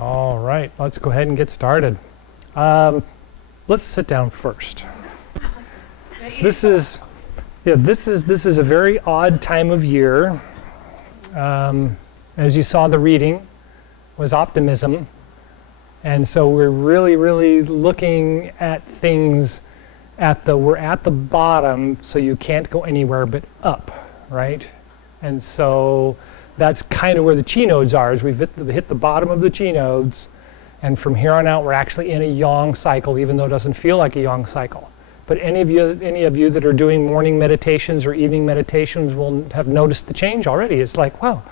All right, let's go ahead and get started. Let's sit down first. So this is a very odd time of year. As you saw, the reading was optimism, and so we're really looking at things we're at the bottom, so you can't go anywhere but up, right? And so that's kind of where the chi nodes are, is we've hit the bottom of the chi nodes, and from here on out we're actually in a yang cycle, even though it doesn't feel like a yang cycle. But any of you that are doing morning meditations or evening meditations will have noticed the change already. It's like, wow,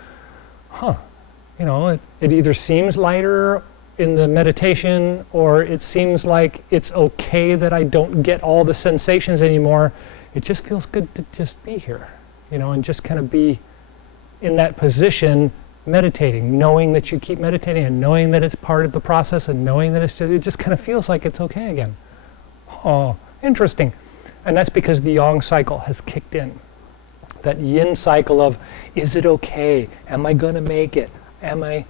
it either seems lighter in the meditation, or it seems like it's okay that I don't get all the sensations anymore. It just feels good to just be here, and just kind of be in that position, meditating, knowing that you keep meditating and knowing that it's part of the process and knowing that it just kind of feels like it's okay again. Oh, interesting. And that's because the yang cycle has kicked in. That yin cycle of, is it okay? Am I going to make it? Am I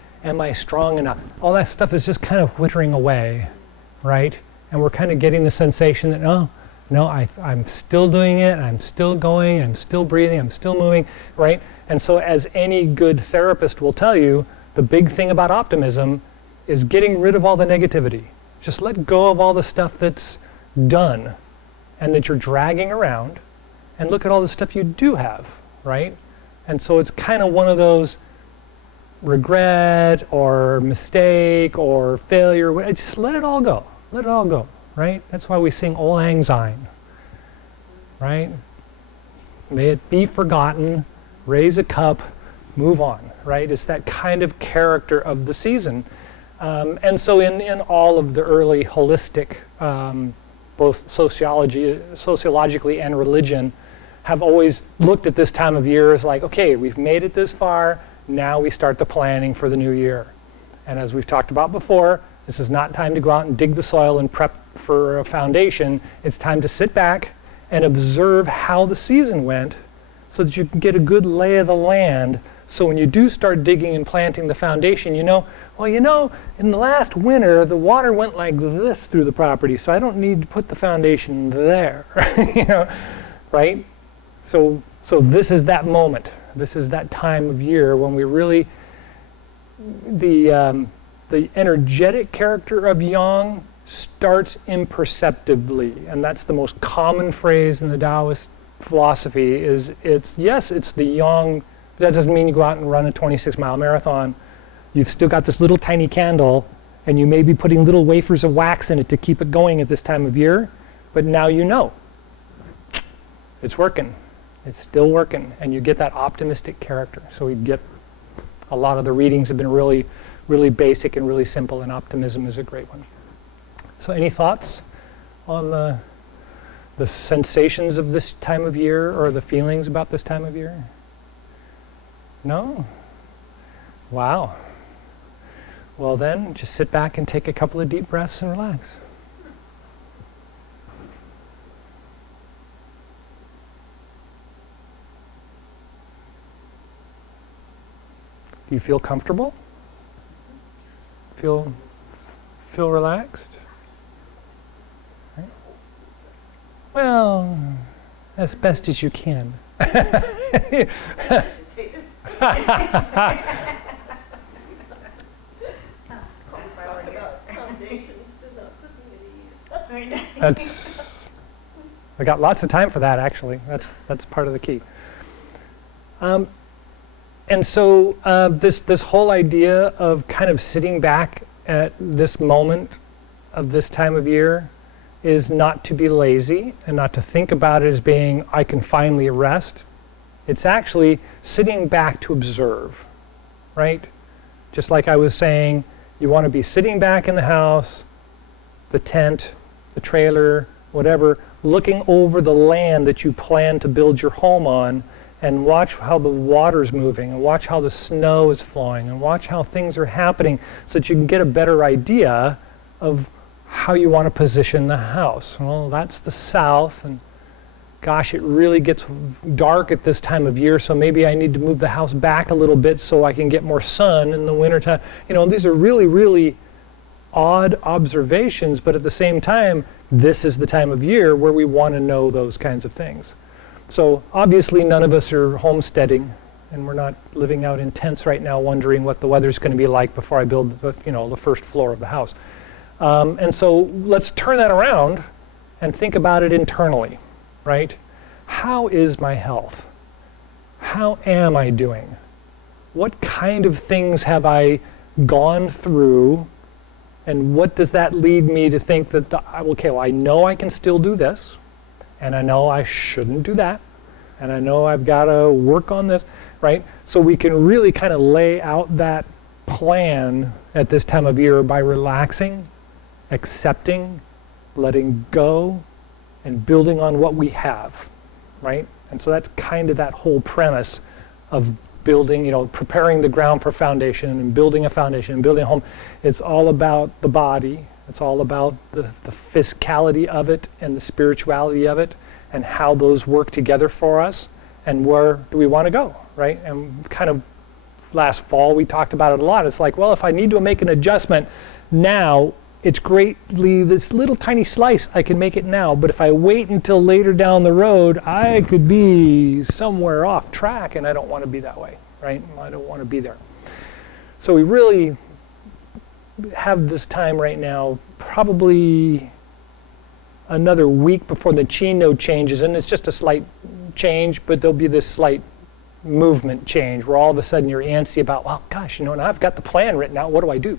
strong enough? All that stuff is just kind of whittering away, right? And we're kind of getting the sensation that, I'm still doing it, I'm still going, I'm still breathing, I'm still moving, right? And so as any good therapist will tell you, the big thing about optimism is getting rid of all the negativity. Just let go of all the stuff that's done and that you're dragging around, and look at all the stuff you do have, right? And so it's kind of one of those regret or mistake or failure, just let it all go. Let it all go, right? That's why we sing Auld Lang Syne, right? May it be forgotten, raise a cup, move on, right? It's that kind of character of the season. And so in all of the early holistic, both sociologically and religion, have always looked at this time of year as like, okay, we've made it this far, now we start the planning for the new year. And as we've talked about before, this is not time to go out and dig the soil and prep for a foundation. It's time to sit back and observe how the season went so that you can get a good lay of the land. So when you do start digging and planting the foundation, in the last winter, the water went like this through the property, so I don't need to put the foundation there, right? So this is that moment. This is that time of year when we really, the energetic character of yang starts imperceptibly, and that's the most common phrase in the Taoist philosophy. It's the yang. That doesn't mean you go out and run a 26-mile marathon. You've still got this little tiny candle, and you may be putting little wafers of wax in it to keep it going at this time of year, but now you know it's working. It's still working, and you get that optimistic character. So we get a lot of the readings have been really, really basic and really simple, and optimism is a great one. So any thoughts on the sensations of this time of year, or the feelings about this time of year? No? Wow. Well then, just sit back and take a couple of deep breaths and relax. Do you feel comfortable? Feel relaxed? Right? Well, as best as you can. I got lots of time for that, actually. That's part of the key. And so this whole idea of kind of sitting back at this moment of this time of year is not to be lazy and not to think about it as being, I can finally rest. It's actually sitting back to observe, right? Just like I was saying, you want to be sitting back in the house, the tent, the trailer, whatever, looking over the land that you plan to build your home on, and watch how the water's moving, and watch how the snow is flowing, and watch how things are happening so that you can get a better idea of how you want to position the house. Well, that's the south, and gosh, it really gets dark at this time of year, so maybe I need to move the house back a little bit so I can get more sun in the wintertime. You know, these are really, really odd observations, but at the same time, this is the time of year where we want to know those kinds of things. So obviously none of us are homesteading, and we're not living out in tents right now wondering what the weather's going to be like before I build the, the first floor of the house. And so let's turn that around and think about it internally, right? How is my health? How am I doing? What kind of things have I gone through? And what does that lead me to think that, okay, well, I know I can still do this, and I know I shouldn't do that, and I know I've got to work on this, right? So we can really kind of lay out that plan at this time of year by relaxing, accepting, letting go, and building on what we have, right? And so that's kind of that whole premise of building, preparing the ground for foundation and building a foundation and building a home. It's all about the body. It's all about the physicality of it and the spirituality of it and how those work together for us and where do we want to go, right? And kind of last fall we talked about it a lot. It's like, well, if I need to make an adjustment now, it's greatly this little tiny slice, I can make it now, but if I wait until later down the road, I could be somewhere off track, and I don't want to be that way, right? I don't want to be there. So we really have this time right now, probably another week before the Chi node changes, and it's just a slight change, but there'll be this slight movement change where all of a sudden you're antsy about, well, gosh, now I've got the plan written out, what do I do,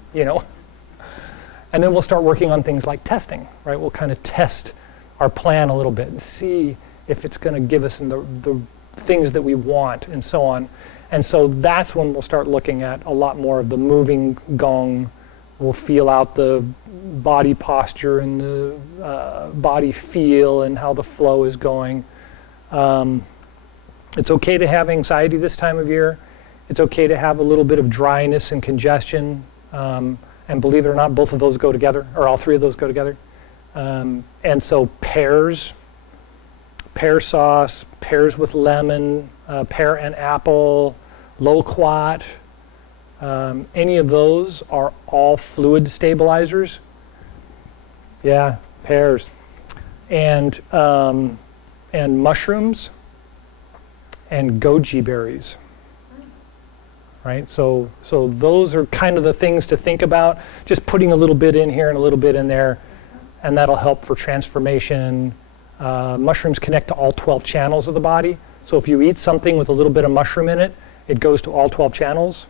And then we'll start working on things like testing, right? We'll kind of test our plan a little bit and see if it's going to give us the things that we want and so on. And so that's when we'll start looking at a lot more of the moving gong. We'll feel out the body posture and the body feel and how the flow is going. It's okay to have anxiety this time of year. It's okay to have a little bit of dryness and congestion. And believe it or not, both of those go together, or all three of those go together. And so pears, pear sauce, pears with lemon, pear and apple, loquat, any of those are all fluid stabilizers. Yeah, pears. And mushrooms and goji berries. Right, so those are kind of the things to think about. Just putting a little bit in here and a little bit in there, and that'll help for transformation. Mushrooms connect to all 12 channels of the body. So if you eat something with a little bit of mushroom in it, it goes to all 12 channels.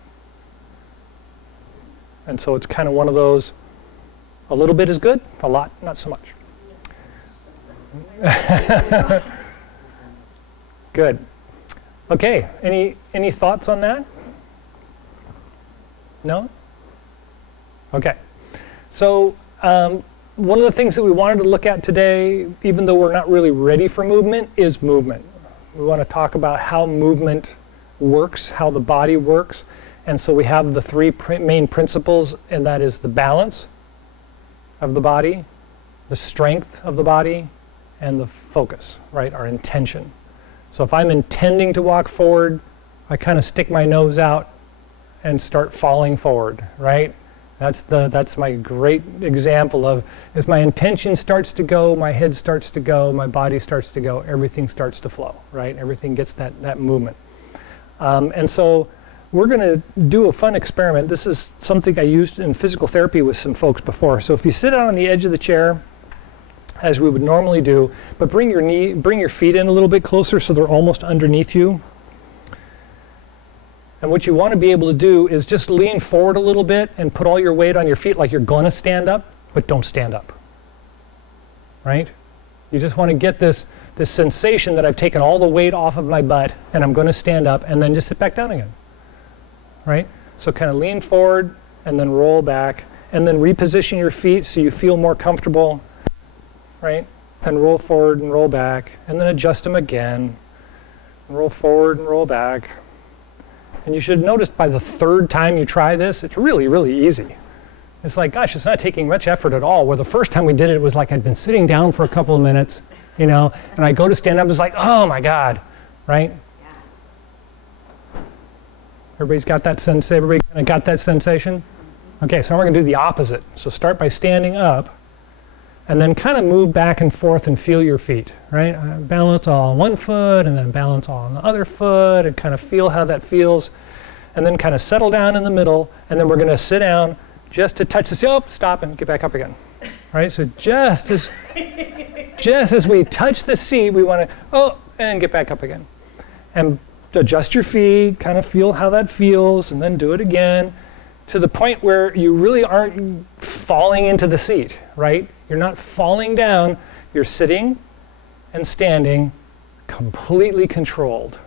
And so it's kind of one of those, a little bit is good, a lot, not so much. Good. Okay, any thoughts on that? No? Okay. So one of the things that we wanted to look at today, even though we're not really ready for movement, is movement. We want to talk about how movement works, how the body works. And so we have the three main principles, and that is the balance of the body, the strength of the body, and the focus, right? Our intention. So if I'm intending to walk forward, I kind of stick my nose out and start falling forward, right? That's my great example of, as my intention starts to go, my head starts to go, my body starts to go, everything starts to flow, right? Everything gets that movement. And so we're going to do a fun experiment. This is something I used in physical therapy with some folks before. So if you sit out on the edge of the chair, as we would normally do, but bring your feet in a little bit closer so they're almost underneath you. And what you want to be able to do is just lean forward a little bit and put all your weight on your feet like you're going to stand up, but don't stand up, right? You just want to get this sensation that I've taken all the weight off of my butt and I'm going to stand up, and then just sit back down again, right? So kind of lean forward and then roll back, and then reposition your feet so you feel more comfortable, right? And roll forward and roll back, and then adjust them again, and roll forward and roll back. And you should notice by the third time you try this, it's really, really easy. It's like, gosh, it's not taking much effort at all. Where the first time we did it, it was like I'd been sitting down for a couple of minutes, you know, and I go to stand up, it's like, oh my God, right? Everybody's got that sense, everybody kind of got that sensation? Okay, so we're gonna do the opposite. So start by standing up, and then kind of move back and forth and feel your feet, right? Balance all on one foot, and then balance all on the other foot, and kind of feel how that feels. And then kind of settle down in the middle, and then we're gonna sit down just to touch the seat. Oh, stop and get back up again, right? So just as we touch the seat, we wanna, and get back up again. And adjust your feet, kind of feel how that feels, and then do it again, to the point where you really aren't falling into the seat, right? You're not falling down, you're sitting and standing completely controlled.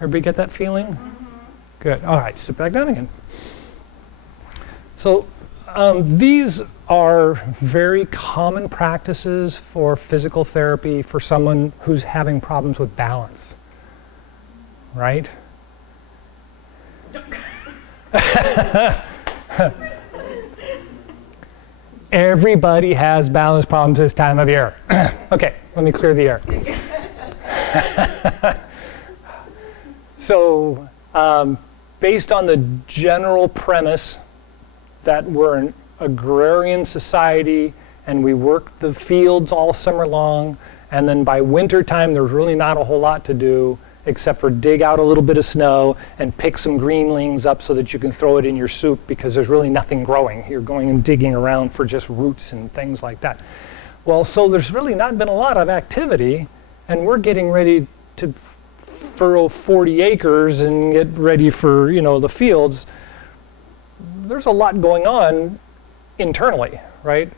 Everybody get that feeling? Mm-hmm. Good, all right, sit back down again. So these are very common practices for physical therapy for someone who's having problems with balance, right? Everybody has balance problems this time of year. Okay, let me clear the air. So, based on the general premise that we're an agrarian society and we work the fields all summer long, and then by winter time there's really not a whole lot to do except for dig out a little bit of snow and pick some greenlings up so that you can throw it in your soup because there's really nothing growing. You're going and digging around for just roots and things like that. Well, so there's really not been a lot of activity, and we're getting ready to furrow 40 acres and get ready for, you know, the fields. There's a lot going on internally, right?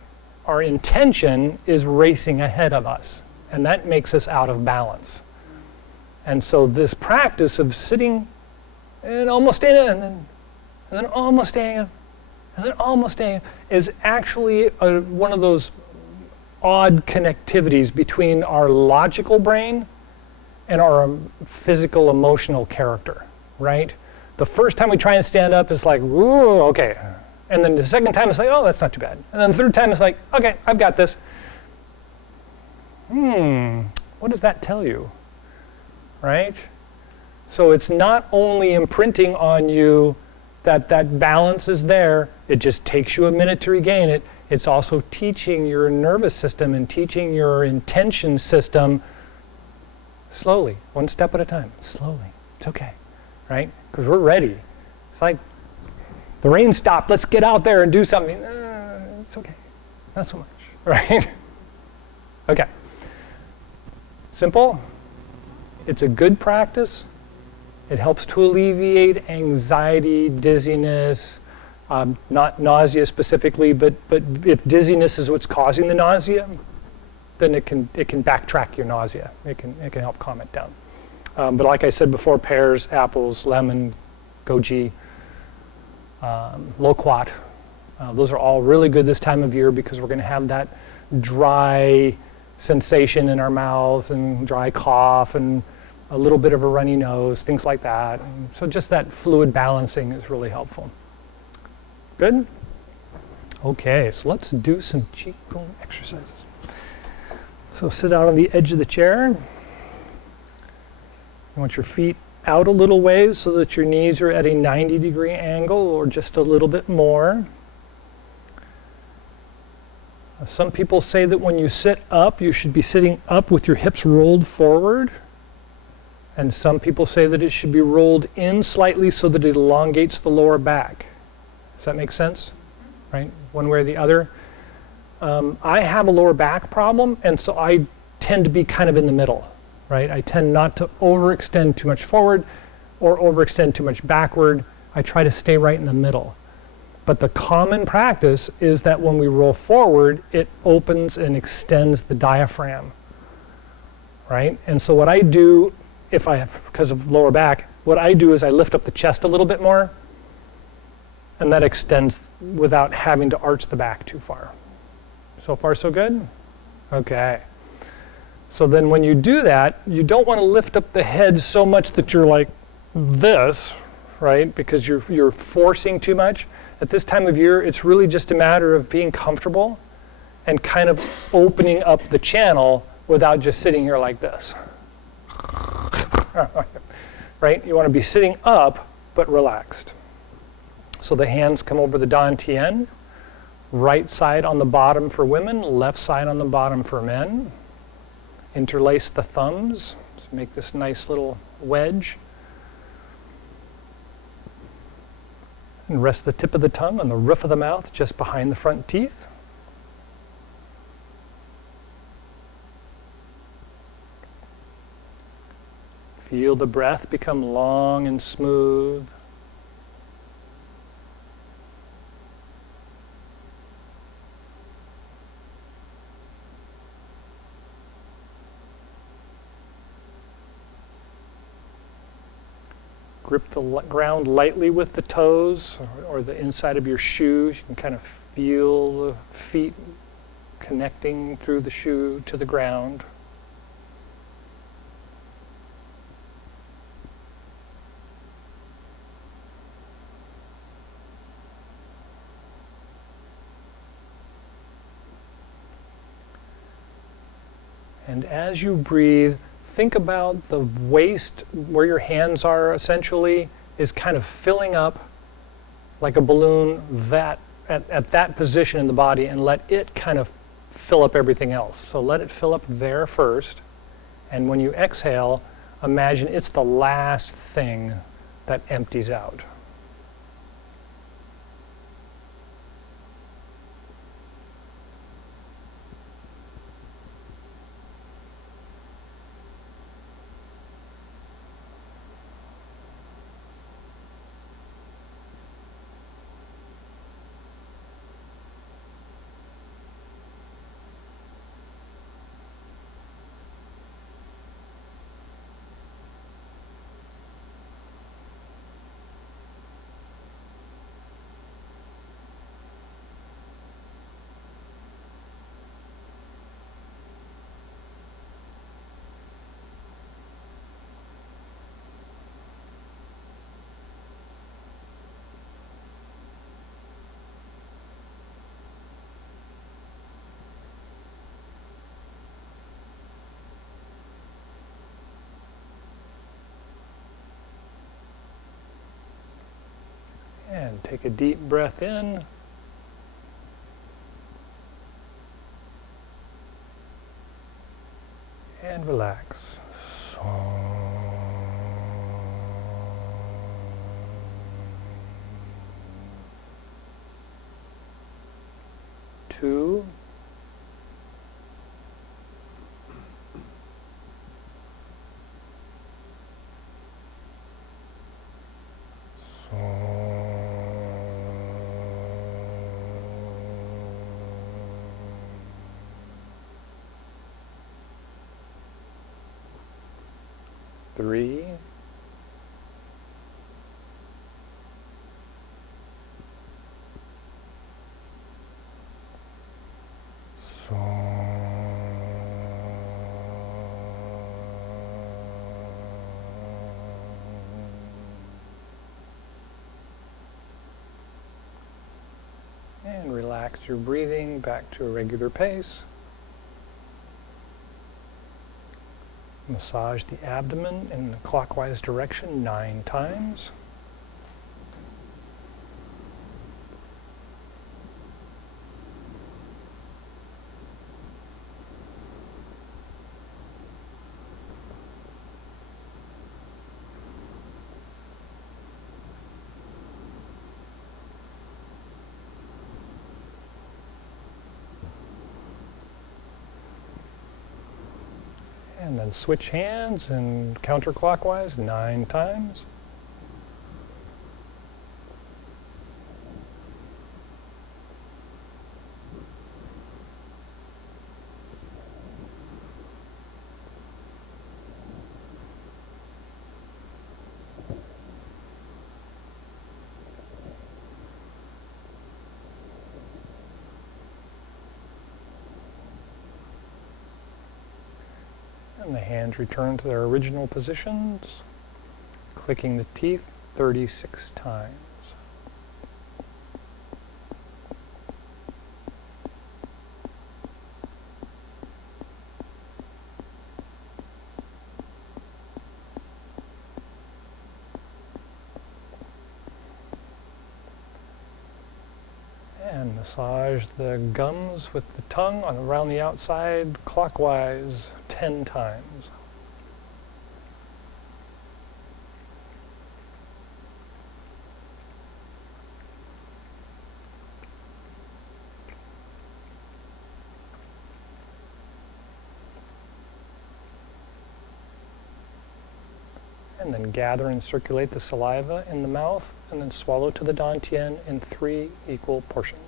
Our intention is racing ahead of us, and that makes us out of balance. And so this practice of sitting and almost standing and then almost standing up and then almost standing up is actually one of those odd connectivities between our logical brain and our physical emotional character, right? The first time we try and stand up, it's like, ooh, okay. And then the second time, it's like, oh, that's not too bad. And then the third time, it's like, okay, I've got this. What does that tell you? Right? So it's not only imprinting on you that balance is there, it just takes you a minute to regain it. It's also teaching your nervous system and teaching your intention system slowly, one step at a time, slowly. It's okay, right? Because we're ready. It's like the rain stopped, let's get out there and do something. It's okay, not so much, right? Okay. Simple. It's a good practice. It helps to alleviate anxiety, dizziness, not nausea specifically, but if dizziness is what's causing the nausea, then it can backtrack your nausea. It can help calm it down. But like I said before, pears, apples, lemon, goji, loquat, those are all really good this time of year because we're going to have that dry sensation in our mouths and dry cough and a little bit of a runny nose, things like that. And so just that fluid balancing is really helpful. Good? Okay, so let's do some Chi Gung exercises. So sit out on the edge of the chair. You want your feet out a little ways so that your knees are at a 90-degree angle or just a little bit more. Some people say that when you sit up, you should be sitting up with your hips rolled forward. And some people say that it should be rolled in slightly so that it elongates the lower back. Does that make sense? Right? One way or the other. I have a lower back problem, and so I tend to be kind of in the middle, right? I tend not to overextend too much forward or overextend too much backward. I try to stay right in the middle. But the common practice is that when we roll forward, it opens and extends the diaphragm, right? And so what I do, because of lower back, what I do is I lift up the chest a little bit more, and that extends without having to arch the back too far. So far, so good? Okay. So then when you do that, you don't want to lift up the head so much that you're like this, right? Because you're forcing too much. At this time of year, it's really just a matter of being comfortable and kind of opening up the channel without just sitting here like this. Right? You want to be sitting up, but relaxed. So the hands come over the dantian, right side on the bottom for women, left side on the bottom for men. Interlace the thumbs, so make this nice little wedge. And rest the tip of the tongue on the roof of the mouth, just behind the front teeth. Feel the breath become long and smooth. Grip the ground lightly with the toes or the inside of your shoes. You can kind of feel the feet connecting through the shoe to the ground. And as you breathe, think about the waist, where your hands are essentially, is kind of filling up like a balloon at that position in the body, and let it kind of fill up everything else. So let it fill up there first, and when you exhale, imagine it's the last thing that empties out. And take a deep breath in. And relax. 2. Three. And relax your breathing back to a regular pace. Massage the abdomen in the clockwise direction 9 times. And then switch hands and counterclockwise 9 times. And the hands return to their original positions, clicking the teeth 36 times. massage the gums with the tongue around the outside clockwise 10 times. And then gather and circulate the saliva in the mouth, and then swallow to the dantian in 3 equal portions.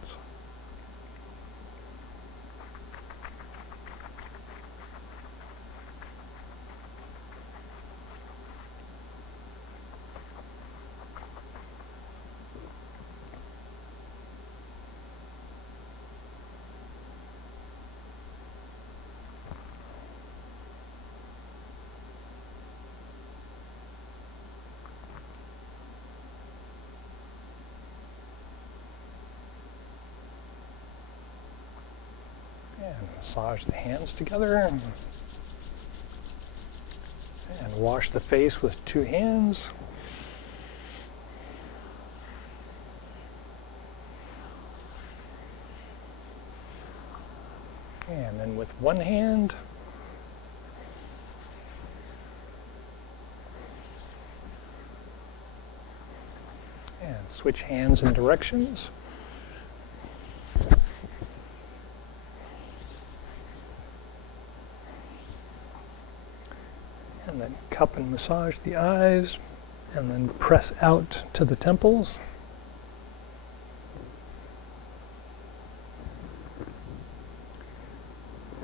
And massage the hands together. And wash the face with 2 hands. And then with 1 hand. And switch hands and directions. And then cup and massage the eyes, and then press out to the temples.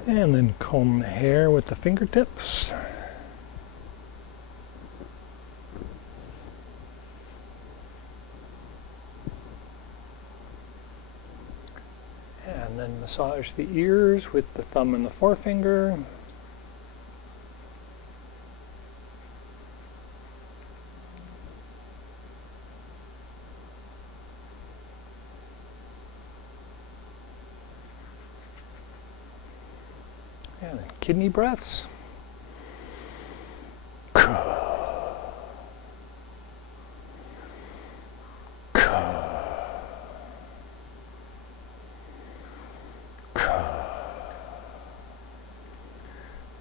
And then comb the hair with the fingertips. And then massage the ears with the thumb and the forefinger. And then kidney breaths.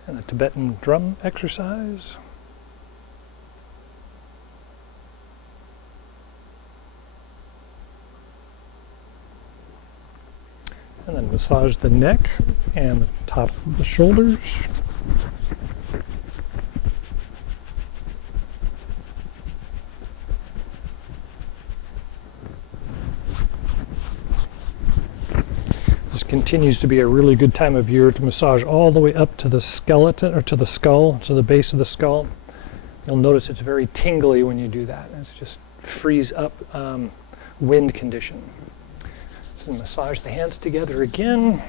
And the Tibetan drum exercise. And then massage the neck and the top of the shoulders. This continues to be a really good time of year to massage all the way up to the skeleton, or to the skull, to the base of the skull. You'll notice it's very tingly when you do that. It just frees up wind condition. So massage the hands together again.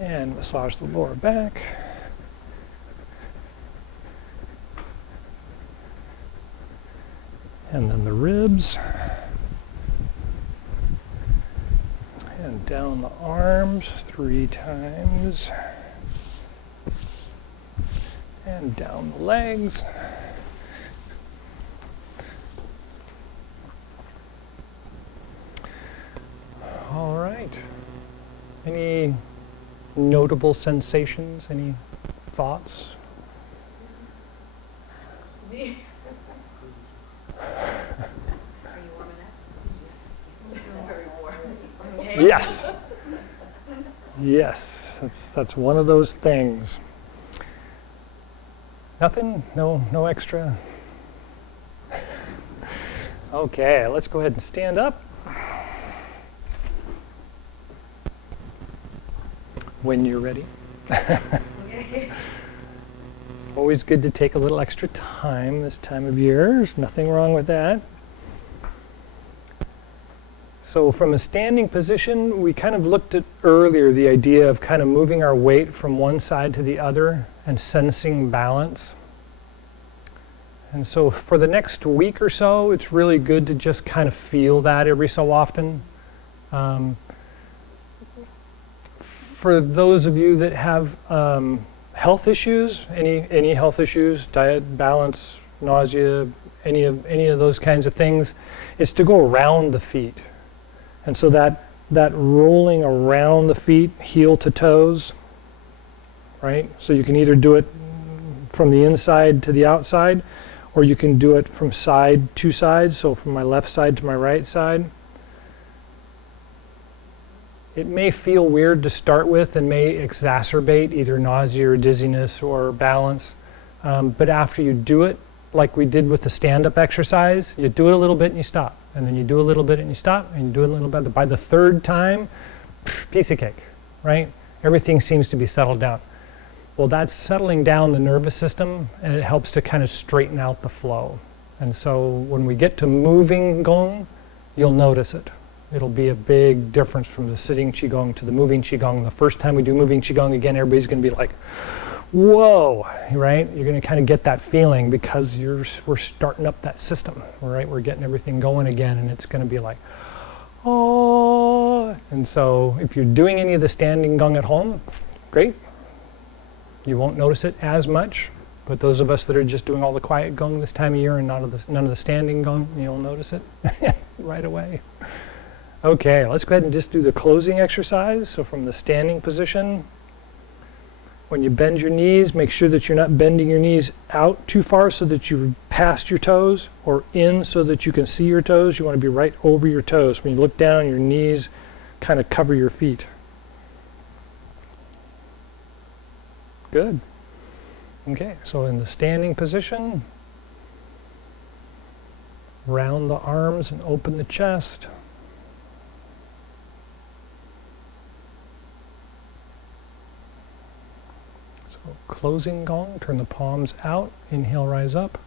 And massage the lower back. And then the ribs. And down the arms 3 times. And down the legs. All right. Any notable sensations? Any thoughts? Are you warming up? Very warm. Yes. Yes. That's one of those things. Nothing? No extra? Okay, let's go ahead and stand up. When you're ready. Always good to take a little extra time this time of year. There's nothing wrong with that. So from a standing position, we kind of looked at earlier the idea of kind of moving our weight from one side to the other and sensing balance. And so for the next week or so, it's really good to just kind of feel that every so often. For those of you that have health issues, any health issues, diet, balance, nausea, any of those kinds of things, is to go around the feet. And so that rolling around the feet, heel to toes, right? So you can either do it from the inside to the outside, or you can do it from side to side, so from my left side to my right side. It may feel weird to start with and may exacerbate either nausea or dizziness or balance, but after you do it, like we did with the stand-up exercise, you do it a little bit and you stop, and then you do a little bit and you stop, and you do it a little bit. By the third time, piece of cake, right? Everything seems to be settled down. Well, that's settling down the nervous system, and it helps to kind of straighten out the flow. And so when we get to moving Gong, you'll notice it. It'll be a big difference from the sitting Qigong to the moving Qigong. The first time we do moving Qigong, again, everybody's going to be like, whoa, right? You're going to kind of get that feeling because we're starting up that system, right? We're getting everything going again, and it's going to be like, oh. And so if you're doing any of the standing Gong at home, great. You won't notice it as much, but those of us that are just doing all the quiet Gong this time of year and none of the standing Gong, you'll notice it right away. Okay, let's go ahead and just do the closing exercise. So from the standing position, when you bend your knees, make sure that you're not bending your knees out too far so that you're past your toes, or in so that you can see your toes. You want to be right over your toes. When you look down, your knees kind of cover your feet. Good. Okay, so in the standing position, round the arms and open the chest. Closing Gong, turn the palms out, inhale, rise up,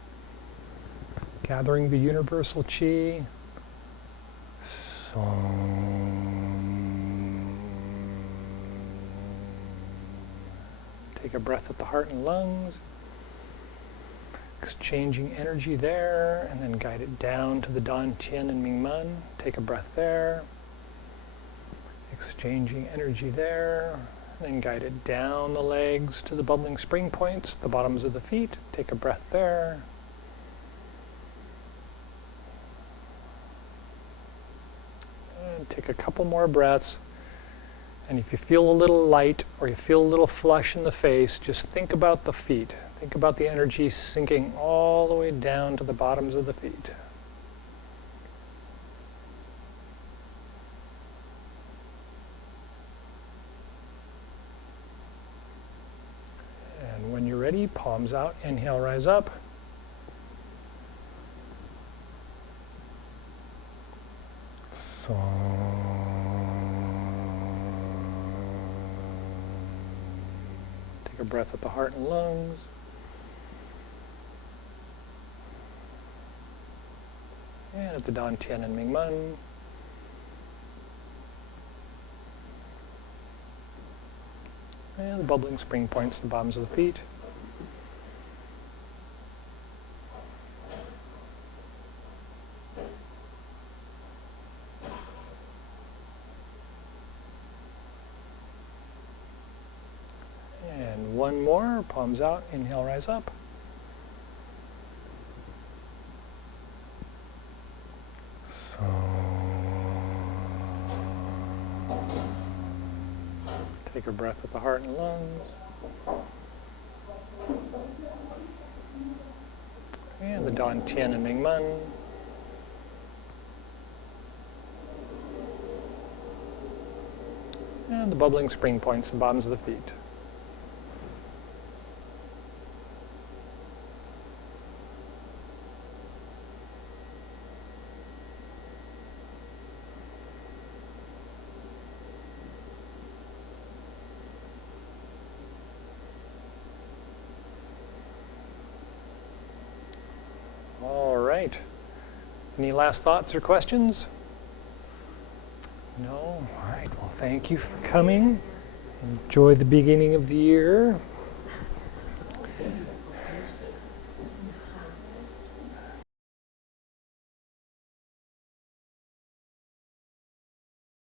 gathering the universal Chi. Song. Take a breath at the heart and lungs, exchanging energy there, and then guide it down to the Dan Tian and Ming Men. Take a breath there, exchanging energy there. Then guide it down the legs to the bubbling spring points, the bottoms of the feet. Take a breath there. And take a couple more breaths. And if you feel a little light or you feel a little flush in the face, just think about the feet. Think about the energy sinking all the way down to the bottoms of the feet. When you're ready, palms out, inhale, rise up. Take a breath at the heart and lungs. And at the Dan Tian and Ming Men. And the bubbling spring points, the bottoms of the feet. And one more, palms out, inhale, rise up. Take a breath at the heart and lungs. And the Dan Tian and Ming Men. And the bubbling spring points and bottoms of the feet. Right. Any last thoughts or questions? No? All right. Well, thank you for coming. Enjoy the beginning of the year.